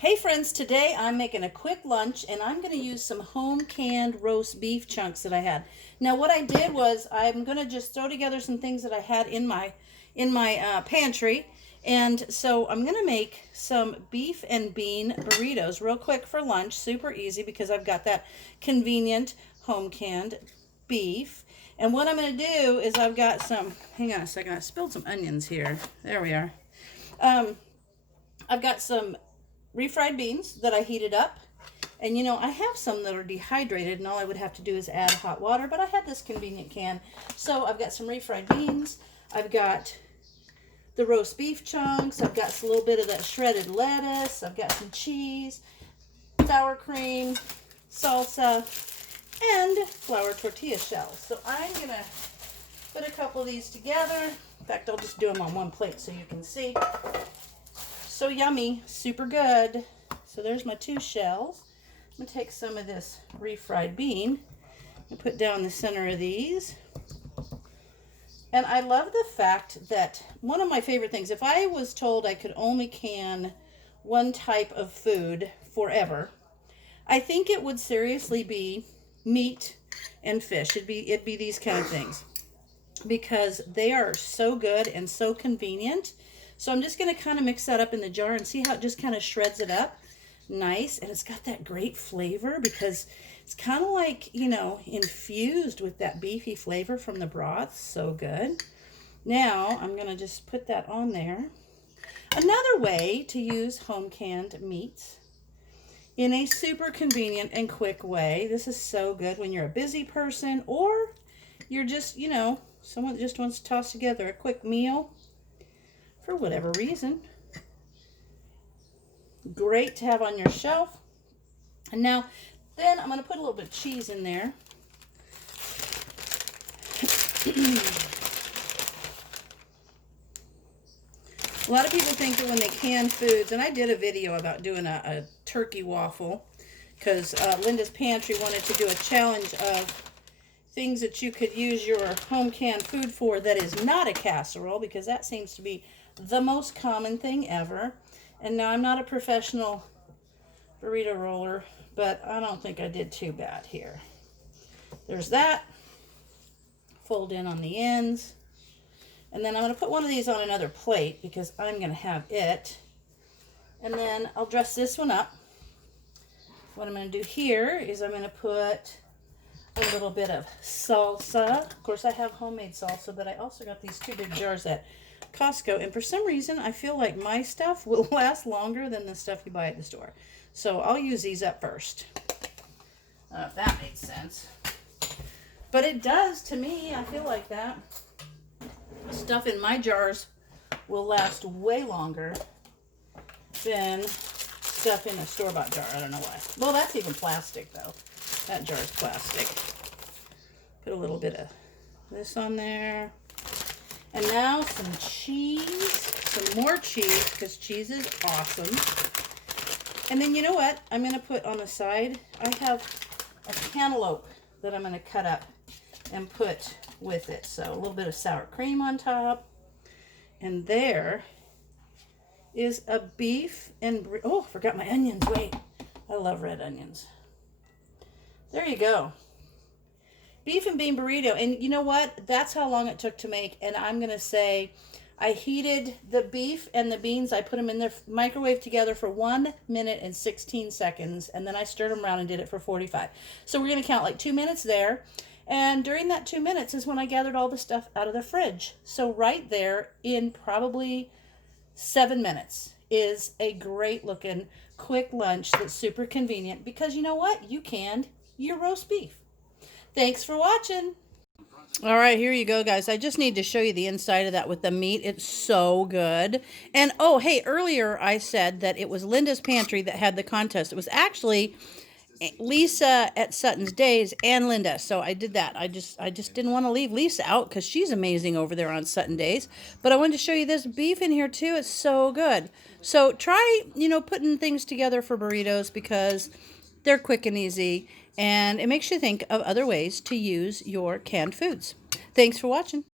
Hey friends, today I'm making a quick lunch and I'm going to use some home canned roast beef chunks that I had. Now what I did was I'm going to just throw together some things that I had in my pantry, and so I'm going to make some beef and bean burritos real quick for lunch, super easy because I've got that convenient home canned beef. And what I'm going to do is I've got some, hang on a second, I spilled some onions here. There we are. I've got some refried beans that I heated up. And you know, I have some that are dehydrated and all I would have to do is add hot water, but I had this convenient can. So I've got some refried beans. I've got the roast beef chunks. I've got a little bit of that shredded lettuce. I've got some cheese, sour cream, salsa, and flour tortilla shells. So I'm going to put a couple of these together. In fact, I'll just do them on one plate so you can see. So yummy, super good. So there's my two shells. I'm gonna take some of this refried bean and put down the center of these. And I love the fact that one of my favorite things, if I was told I could only can one type of food forever, I think it would seriously be meat and fish. It'd be these kind of things because they are so good and so convenient. So I'm just going to kind of mix that up in the jar and see how it just kind of shreds it up. Nice. And it's got that great flavor because it's kind of like, you know, infused with that beefy flavor from the broth. So good. Now I'm going to just put that on there. Another way to use home canned meats in a super convenient and quick way. This is so good when you're a busy person or you're just, you know, someone that just wants to toss together a quick meal. For whatever reason. Great to have on your shelf. And now, then I'm going to put a little bit of cheese in there. A lot of people think that when they can foods, and I did a video about doing a turkey waffle, because Linda's Pantry wanted to do a challenge of things that you could use your home canned food for that is not a casserole, because that seems to be the most common thing ever. And now I'm not a professional burrito roller, but I don't think I did too bad here. There's that. Fold in on the ends. And then I'm going to put one of these on another plate because I'm going to have it. And then I'll dress this one up. What I'm going to do here is I'm going to put a little bit of salsa. Of course, I have homemade salsa, but I also got these two big jars at Costco, and for some reason I feel like my stuff will last longer than the stuff you buy at the store. So I'll use these up first. I don't know if that makes sense. But it does to me. I feel like that. Stuff in my jars will last way longer than stuff in a store-bought jar. I don't know why. Well, that's even plastic though. That jar is plastic. Put a little bit of this on there. And now some cheese, some more cheese, because cheese is awesome. And then you know what I'm going to put on the side? I have a cantaloupe that I'm going to cut up and put with it. So a little bit of sour cream on top. And there is a beef and, oh, forgot my onions. Wait, I love red onions. There you go. Beef and bean burrito. And you know what? That's how long it took to make. And I'm going to say I heated the beef and the beans. I put them in the microwave together for 1 minute and 16 seconds. And then I stirred them around and did it for 45. So we're going to count like 2 minutes there. And during that 2 minutes is when I gathered all the stuff out of the fridge. So right there in probably 7 minutes is a great looking quick lunch that's super convenient. Because you know what? You canned your roast beef. Thanks for watching. All right, here you go, guys. I just need to show you the inside of that with the meat. It's so good. And, oh, hey, earlier I said that it was Linda's Pantry that had the contest. It was actually Lisa at Sutton's Days and Linda. So I did that. I just didn't want to leave Lisa out because she's amazing over there on Sutton Days. But I wanted to show you this beef in here, too. It's so good. So try, you know, putting things together for burritos because they're quick and easy. And it makes you think of other ways to use your canned foods. Thanks for watching.